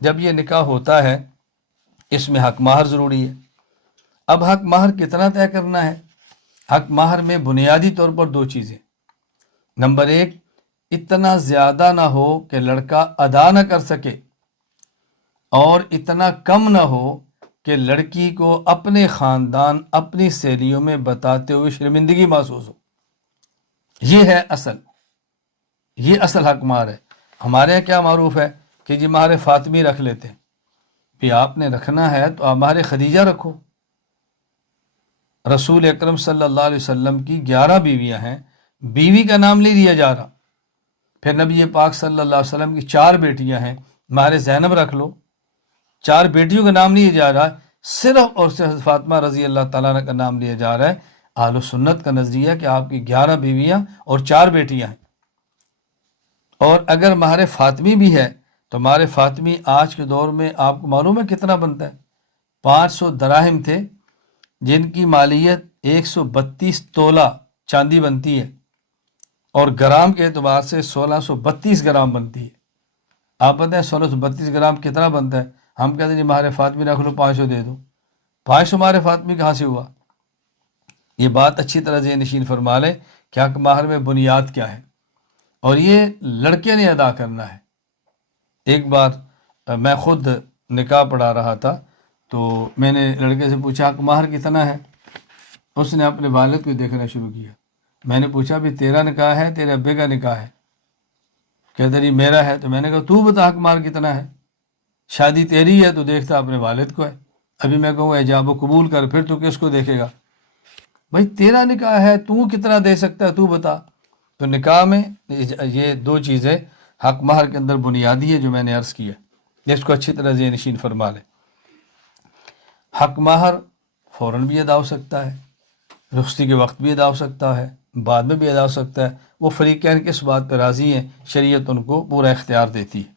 جب یہ نکاح ہوتا ہے اس میں حق مہر ضروری ہے۔ اب حق مہر کتنا طے کرنا ہے؟ حق مہر میں بنیادی طور پر دو چیزیں۔ نمبر ایک، اتنا زیادہ نہ ہو کہ لڑکا ادا نہ کر سکے، اور اتنا کم نہ ہو کہ لڑکی کو اپنے خاندان اپنی سہیلیوں میں بتاتے ہوئے شرمندگی محسوس ہو۔ یہ اصل حق مہر ہے۔ ہمارے یہاں کیا معروف ہے کہ جی مہر فاطمی رکھ لیتے ہیں۔ بھی آپ نے رکھنا ہے تو آپ مہر خدیجہ رکھو۔ رسول اکرم صلی اللہ علیہ وسلم کی 11 بیویاں ہیں، بیوی کا نام نہیں لیا جا رہا۔ پھر نبی پاک صلی اللہ علیہ وسلم کی 4 بیٹیاں ہیں، مہر زینب رکھ لو۔ 4 بیٹیوں کا نام لیا جا رہا ہے، صرف اور صرف فاطمہ رضی اللہ تعالیٰ عنہ کا نام لیا جا رہا ہے۔ اہل سنت کا نظریہ کہ آپ کی 11 بیویاں اور 4 بیٹیاں ہیں۔ اور اگر مہر فاطمی بھی ہے تو مہر فاطمی آج کے دور میں آپ کو معلوم ہے کتنا بنتا ہے؟ 500 دراہم تھے، جن کی مالیت 132 تولہ چاندی بنتی ہے، اور گرام کے اعتبار سے 1632 گرام بنتی ہے۔ آپ پتہ ہیں 1632 گرام کتنا بنتا ہے؟ ہم کہتے ہیں جی مہر فاطمی رکھ لو، 500 دے دو۔ 500 مہر فاطمی کہاں سے ہوا؟ یہ بات اچھی طرح ذہن نشین فرما لیں کہ حق مہر میں بنیاد کیا ہے، اور یہ لڑکے نے ادا کرنا ہے۔ ایک بار میں خود نکاح پڑھا رہا تھا تو میں نے لڑکے سے پوچھا حق مہر کتنا ہے؟ اس نے اپنے والد کو دیکھنا شروع کیا۔ میں نے پوچھا بھی تیرا نکاح ہے تیرے ابے کا نکاح ہے؟ کہتا جی میرا ہے۔ تو میں نے کہا تو بتا حق مہر کتنا ہے؟ شادی تیری ہے تو دیکھتا اپنے والد کو ہے، ابھی میں کہوں ایجاب و قبول کر، پھر تو کس کو دیکھے گا؟ بھائی تیرا نکاح ہے، تو کتنا دے سکتا ہے تو بتا۔ تو نکاح میں یہ 2 چیزیں حق مہر کے اندر بنیادی ہے جو میں نے عرض کیا، اس کو اچھی طرح ذہن نشین فرما لیں۔ حق مہر فوراً بھی ادا ہو سکتا ہے، رخصتی کے وقت بھی ادا ہو سکتا ہے، بعد میں بھی ادا ہو سکتا ہے۔ وہ فریقین کس بات پہ راضی ہیں، شریعت ان کو پورا اختیار دیتی ہے۔